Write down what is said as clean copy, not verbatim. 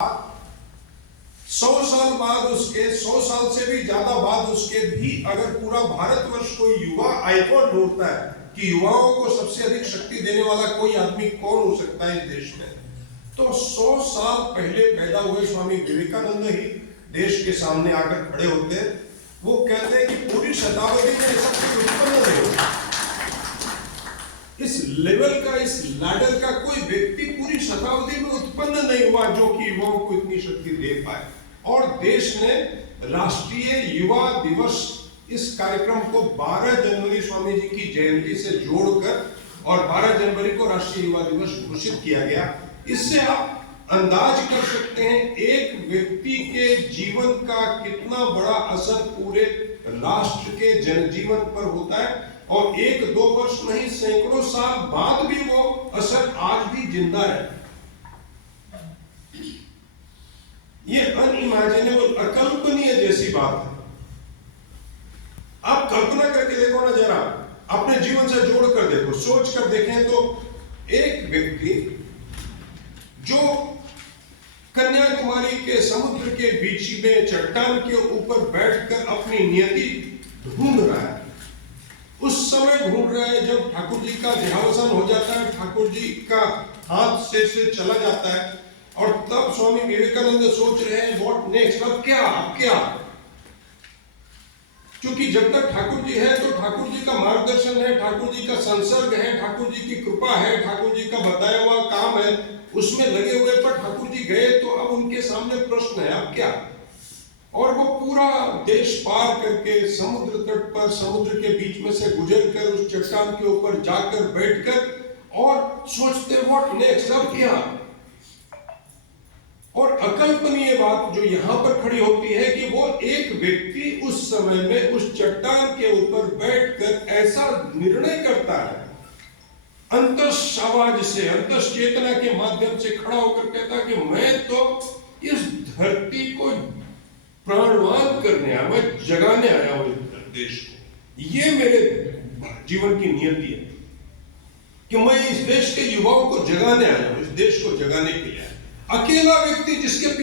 100 साल बाद उसके 100 साल से भी ज्यादा बाद उसके भी अगर पूरा भारतवर्ष कोई युवा आइकॉन ढूंढता है कि युवाओं को सबसे अधिक शक्ति देने वाला कोई आदमी कौन हो सकता है इस देश में, तो 100 साल पहले पैदा हुए स्वामी विवेकानंद ही देश के सामने आकर खड़े होते हैं। वो कहते हैं कि पूरी शताब्दी में ऐसा कोई उत्पन्न नहीं हुआ, इस लेवल का, इस लैडर का कोई व्यक्ति पूरी शताब्दी में उत्पन्न नहीं हुआ जो कि युवाओं को इतनी शक्ति दे पाए। और देश ने राष्ट्रीय युवा दिवस इस कार्यक्रम को 12 जनवरी स्वामी जी की जयंती से जोड़कर और 12 जनवरी को राष्ट्रीय युवा दिवस घोषित किया गया। इससे आप अंदाज कर सकते हैं एक व्यक्ति के जीवन का कितना बड़ा असर पूरे राष्ट्र के जनजीवन पर होता है, और 1-2 वर्ष नहीं सैकड़ों साल बाद भी वो असर आज भी जिंदा है। ये अनइमेजिनेबल, अकल्पनीय जैसी बात है। आप कल्पना करके देखो ना, जरा अपने जीवन से जोड़ कर देखो, सोच कर देखें तो एक व्यक्ति जो कन्याकुमारी के समुद्र के बीच में चट्टान के ऊपर बैठकर अपनी नियति ढूंढ रहा है, उस समय ढूंढ रहा है जब ठाकुर जी का देहावसान हो जाता है, ठाकुर जी का हाथ से चला जाता है, और तब स्वामी विवेकानंद सोच रहे हैं व्हाट नेक्स्ट, अब क्या। क्योंकि जब तक ठाकुर जी है तो ठाकुर जी का मार्गदर्शन है, ठाकुर जी का संसर्ग है, ठाकुर जी की कृपा है, ठाकुर जी का बताया हुआ काम है, उसमें लगे हुए। पर ठाकुर जी गए तो अब उनके सामने प्रश्न है, अब क्या। और वो पूरा देश पार करके समुद्र तट पर, समुद्र के बीच में से गुजरकर उस चट्टान के ऊपर जाकर बैठकर और सोचते व्हाट नेक्स्ट, अब क्या। और अकल्पनीय बात जो यहां पर खड़ी होती है कि वो एक व्यक्ति उस समय में उस चट्टान के ऊपर बैठकर ऐसा निर्णय करता है, अंतस आवाज से, अंतस चेतना के माध्यम से खड़ा होकर कहता है कि मैं तो इस धरती को प्राणवान करने आया, मैं जगाने आया हूं इस देश को। ये मेरे जीवन की नियति है कि मैं इस देश के युवाओं को जगाने आया हूं, इस देश को जगाने के लिए। अकेला व्यक्ति जिसके